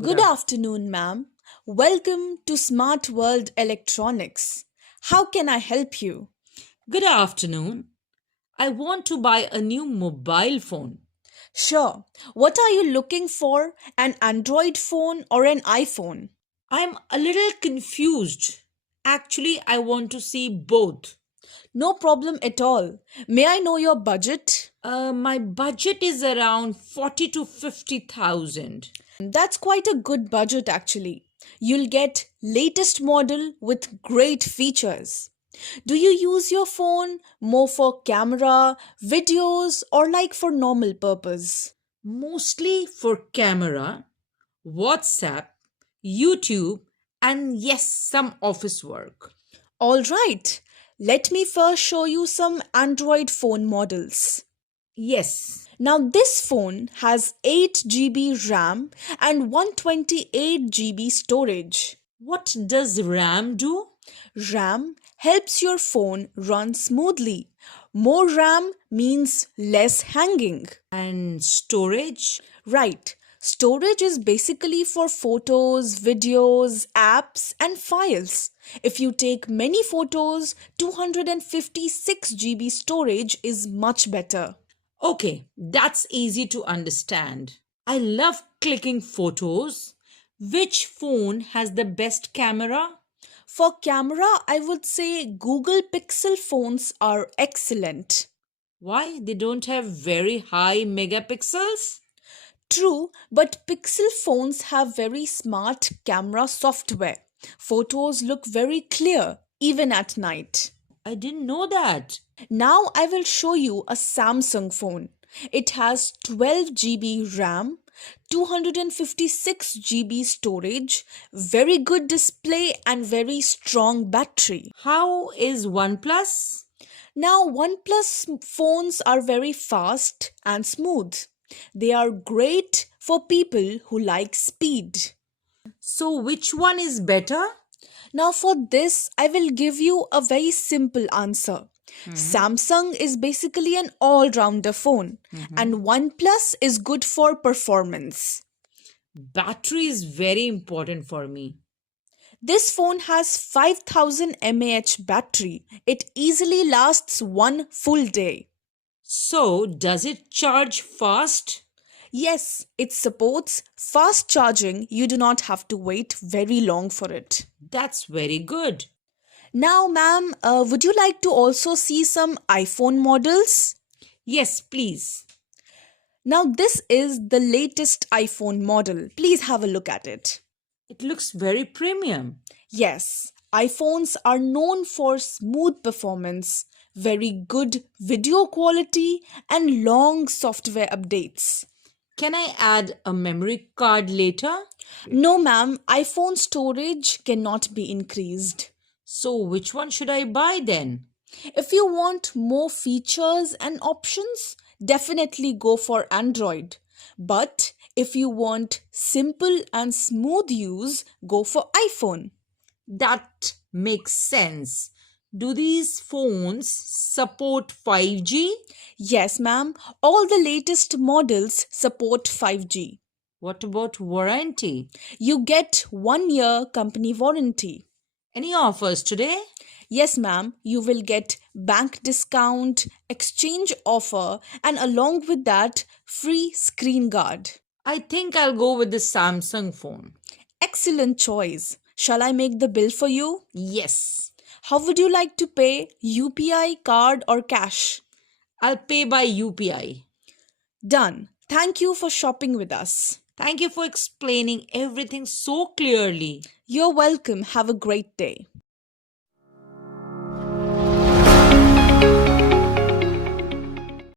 Good Good afternoon. afternoon, ma'am. Welcome to Smart World Electronics. How can I help you? Good afternoon. I want to buy a new mobile phone. Sure. What are you looking for? An Android phone or an iPhone? I'm a little confused. Actually, I want to see both. No problem at all. May I know your budget? My budget is around 40 to 50,000. That's quite a good budget actually. You'll get latest model with great features. Do you use your phone more for camera, videos or like for normal purpose? Mostly for camera, WhatsApp, YouTube, and yes, some office work. All right, let me first show you some Android phone models. Yes. Now, this phone has 8 GB RAM and 128 GB storage. What does RAM do? RAM helps your phone run smoothly. More RAM means less hanging. And storage? Right, storage is basically for photos, videos, apps, and files. If you take many photos, 256 GB storage is much better. Okay, that's easy to understand. I love clicking photos. Which phone has the best camera? For camera, I would say Google Pixel phones are excellent. Why? They don't have very high megapixels? True, but Pixel phones have very smart camera software. Photos look very clear, even at night. I didn't know that. Now I will show you a Samsung phone. It has 12 GB RAM, 256 GB storage, very good display, and very strong battery. How is OnePlus? Now, OnePlus phones are very fast and smooth. They are great for people who like speed. So, which one is better? Now, for this, I will give you a very simple answer. Mhm, Samsung is basically an all rounder phone, mhm. and OnePlus is good for performance. Battery is very important for me. This phone has 5000 mAh battery. It easily lasts one full day. So, does it charge fast? Yes, it supports fast charging. You do not have to wait very long for it. That's very good. Now, ma'am, would you like to also see some iPhone models? Yes, please. Now, this is the latest iPhone model. Please have a look at it. It looks very premium. Yes, iPhones are known for smooth performance, very good video quality, and long software updates. Can I add a memory card later? No, ma'am, iPhone storage cannot be increased. So, which one should I buy then? If you want more features and options, definitely go for Android. But if you want simple and smooth use, go for iPhone. That makes sense. Do these phones support 5G? Yes, ma'am, all the latest models support 5G. What about warranty? You get 1 year company warranty. Any offers today? Yes, ma'am, you will get bank discount, exchange offer, and along with that, free screen guard. I think I'll go with the Samsung phone. Excellent choice. Shall I make the bill for you? Yes, How would you like to pay? UPI, card, or cash? I'll pay by UPI. Done. Thank you for shopping with us. Thank you for explaining everything so clearly. You're welcome. Have a great day.